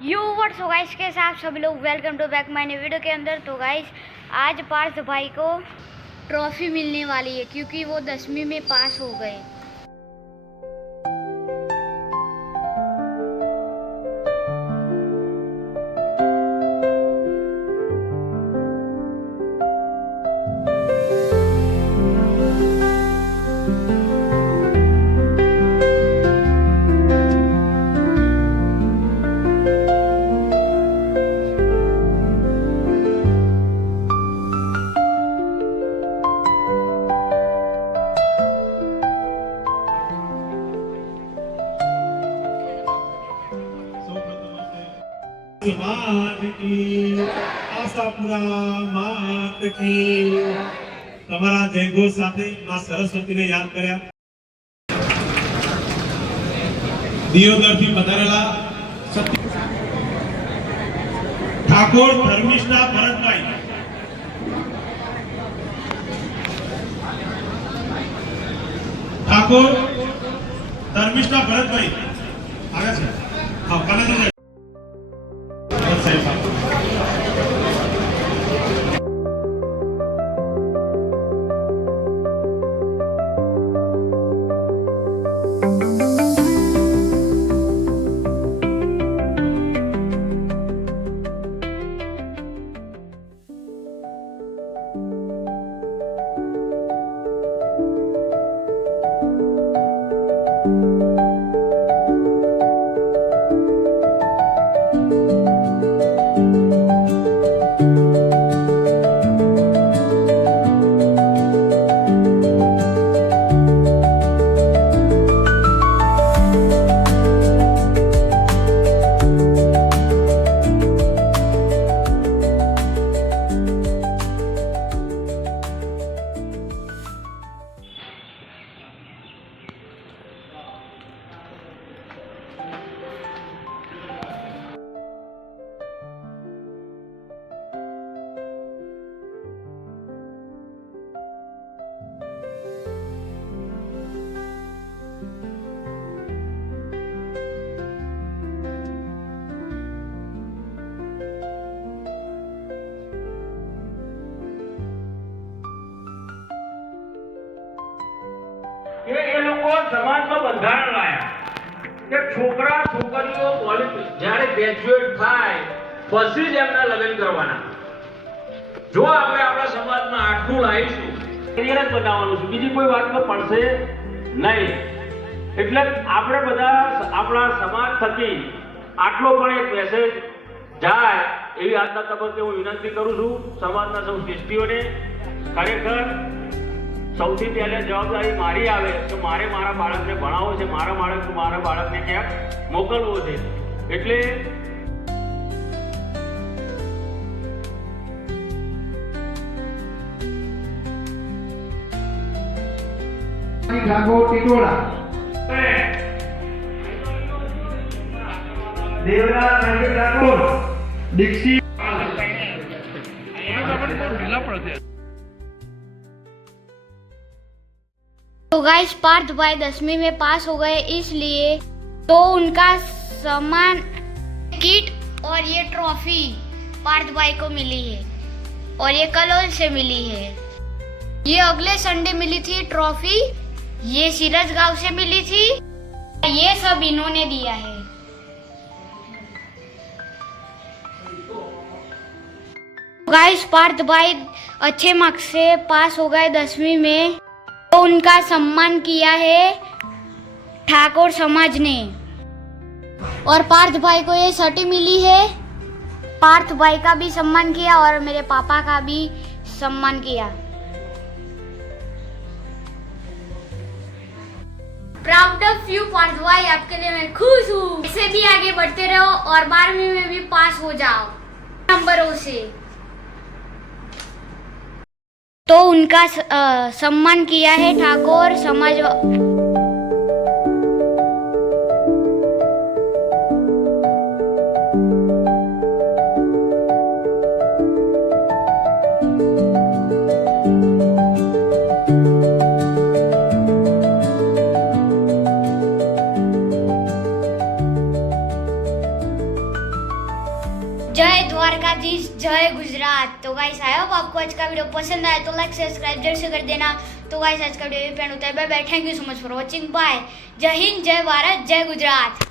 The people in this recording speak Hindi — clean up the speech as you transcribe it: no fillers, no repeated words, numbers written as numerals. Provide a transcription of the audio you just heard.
यू व्हाट्स हो गाइस, कैसे आप सभी लोग। Welcome to back my new video के अंदर। तो गाइस आज पार्थ भाई को ट्रॉफी मिलने वाली है क्योंकि वो 10वीं में पास हो गए। मात की आशापुरा मात की તમારા જયઘોષ સાથે માં સરસ્વતીને યાદ કર્યા। દિયોદરથી પધારેલા ઠાકોર ધર્મિષ્ઠા ભરતભાઈ, ઠાકોર ધર્મિષ્ઠા ભરતભાઈ આવે છે। હા, કોલેજ કે એ લોકો સમાજમાં બંધારણ લાયા કે છોકરા છોકરીઓ કોલેજ જ્યારે ગ્રેજ્યુએટ થાય પછી જ એમના લગ્ન કરવાના। જો આપણે આપણા સમાજમાં આટલું લાવીશું કેરિયર જ બનાવવાનું છે, બીજી કોઈ વાતમાં પડશે નહીં। એટલે આપણે બધા આપણા સમાજ થકી આટલો પણ એક મેસેજ જાય એવી આજના તબક્કે હું વિનંતી કરું છું સમાજના સૌ શ્રેષ્ઠીઓને। ખરેખર સૌથી પહેલા જવાબદારી મારી આવે તો મારે મારા બાળકને ભણાવવો છે, મારા બાળકને ક્યાંક મોકલવો છે। એટલે तो गाइस पार्थ भाई 10वीं में पास हो गए, इसलिए तो उनका सम्मान किट और ये ट्रॉफी पार्थ भाई को मिली है और ये कलोल से मिली है। ये अगले संडे मिली थी ट्रॉफी, ये सीरज गांव से मिली थी, ये सब इन्होंने दिया है। गाइस पार्थ भाई अच्छे मार्क्स से पास हो गए 10वीं में, तो उनका सम्मान किया है ठाकुर समाज ने और पार्थ भाई को ये सर्टी मिली है। पार्थ भाई का भी सम्मान किया और मेरे पापा का भी सम्मान किया। प्राउड ऑफ यू पार्थ भाई, आपके लिए मैं खुश हूँ। ऐसे भी आगे बढ़ते रहो और 12वीं में भी पास हो जाओ नंबरों से। तो उनका सम्मान किया है ठाकुर समाज। द्वारकाधीश, जय गुजरात। तो गाइस आई होप आपको आज का वीडियो पसंद आया तो लाइक सब्सक्राइब जरूर से कर देना। तो गाइस आज का वीडियो पे होता है, bye bye, thank you so much for watching, bye. जय हिंद, जय भारत, जय गुजरात।